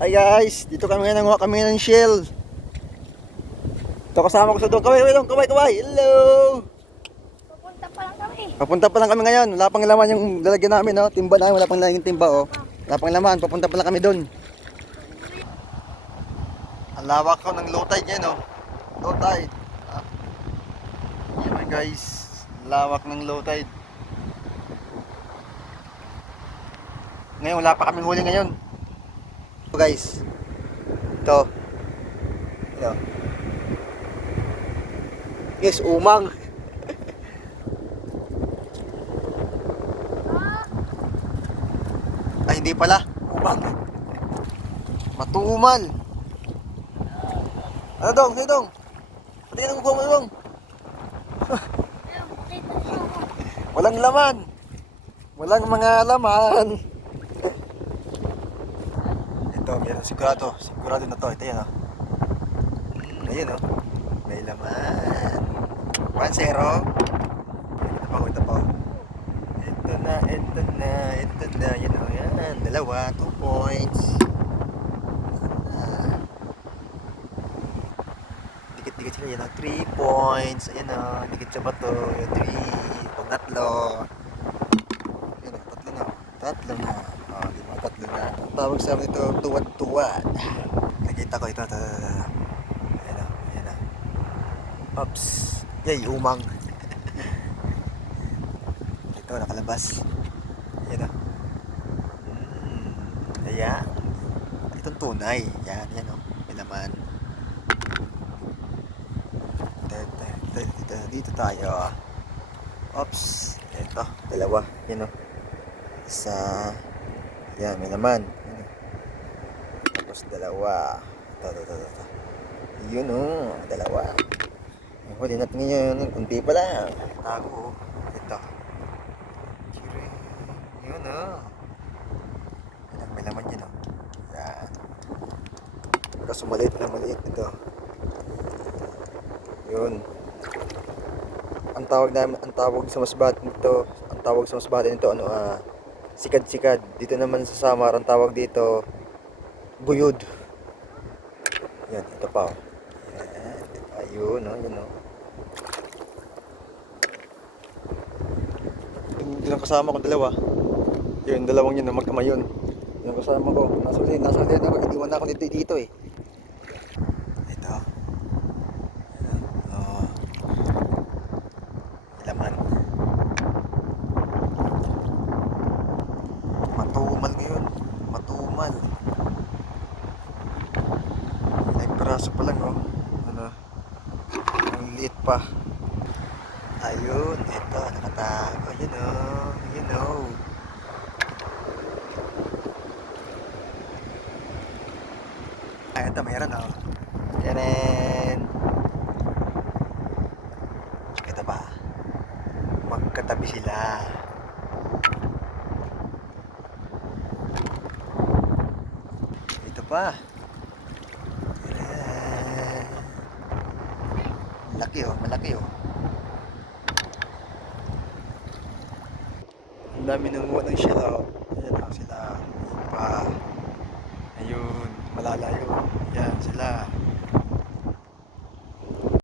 Hi guys, dito kami ngayon, nanguha kami ng shell. Ito kasama ko sa doon. Kaway. Hello! Pupunta pa lang kami. Papunta pa lang kami ngayon. Wala pang laman yung lalagyan namin, no? Timba namin, wala pang laman yung timba, oh. Wala pang laman, papunta pa lang kami doon. Ang lawak ko ng low tide ngayon, oh. Low tide. Ah. Ayan guys, lawak ng low tide. Ngayon, wala pa kaming huli ngayon. Ito guys. Ito. Ito. Yes, umang. Ay, hindi pala. Umang. Matumal. Ano dong? Ano dong? Pati ang kukuha mo dong. Walang laman. Walang mga laman. Ito, meron sigurado. Sigurado na to. Ito yan, oh. Ayun, oh. May laman. 1-0. Ito pa. Ito na. Yan, oh. Yan. Dalawa. 2 points. Dikit-dikit sila. Yan, oh. 3 points. Ayan, oh. Dikit sa bato. 3. Pag tatlo. Yan, oh. Tatlo na. Tatlo na. Oh, di ba? Tatlo na. Tawag sa amin ito, tuwad-tuwad. Nakita ko ito. Ayan, oh. Ayan, oh. Oops. Yay, umang. Ito, nakalabas. Ayan, oh. Ayan. Itong tunay. Yan, oh. May laman. Dito tayo. Oops. Ito, dalawa. Yan, oh. Isa. Yan, may laman. Yan, oh. Tapos dalawa. Ito. Yun, oh. Dalawa. Huli natin ngayon. Kunti pa lang. Tago. Ito. Chiring. Yun, oh. Yan, may laman yun, oh. Yan. Kaso maliit. Ito. Yun. Ang tawag sa masbate nito, sikad-sikad. Dito naman sa Samar, ang tawag dito, buyod. Yan, ito pa, oh. Yan, ayun, oh, yun, oh. Yung kasama ko dalawa. Yung dalawang yun, magkamay yun. Yung kasama ko, nasa ulit ako, iniwan na ako dito eh. Ito. Oh. Laman. Matumal ngayon. Matumal. Ay, peraso pa lang, oh. Ano? Ang liit pa. Ayun, ito, nakatago. Ayun, oh. Ayun, oh. Ay, ito, mayroon, oh. Tenen. Ito pa. Magkatabi sila. Ito pa. Tenen. Malaki, oh. Ang dami nanguha ng sila, oh. Ayan, oh, sila. Ayun pa. Ayun, malalayo.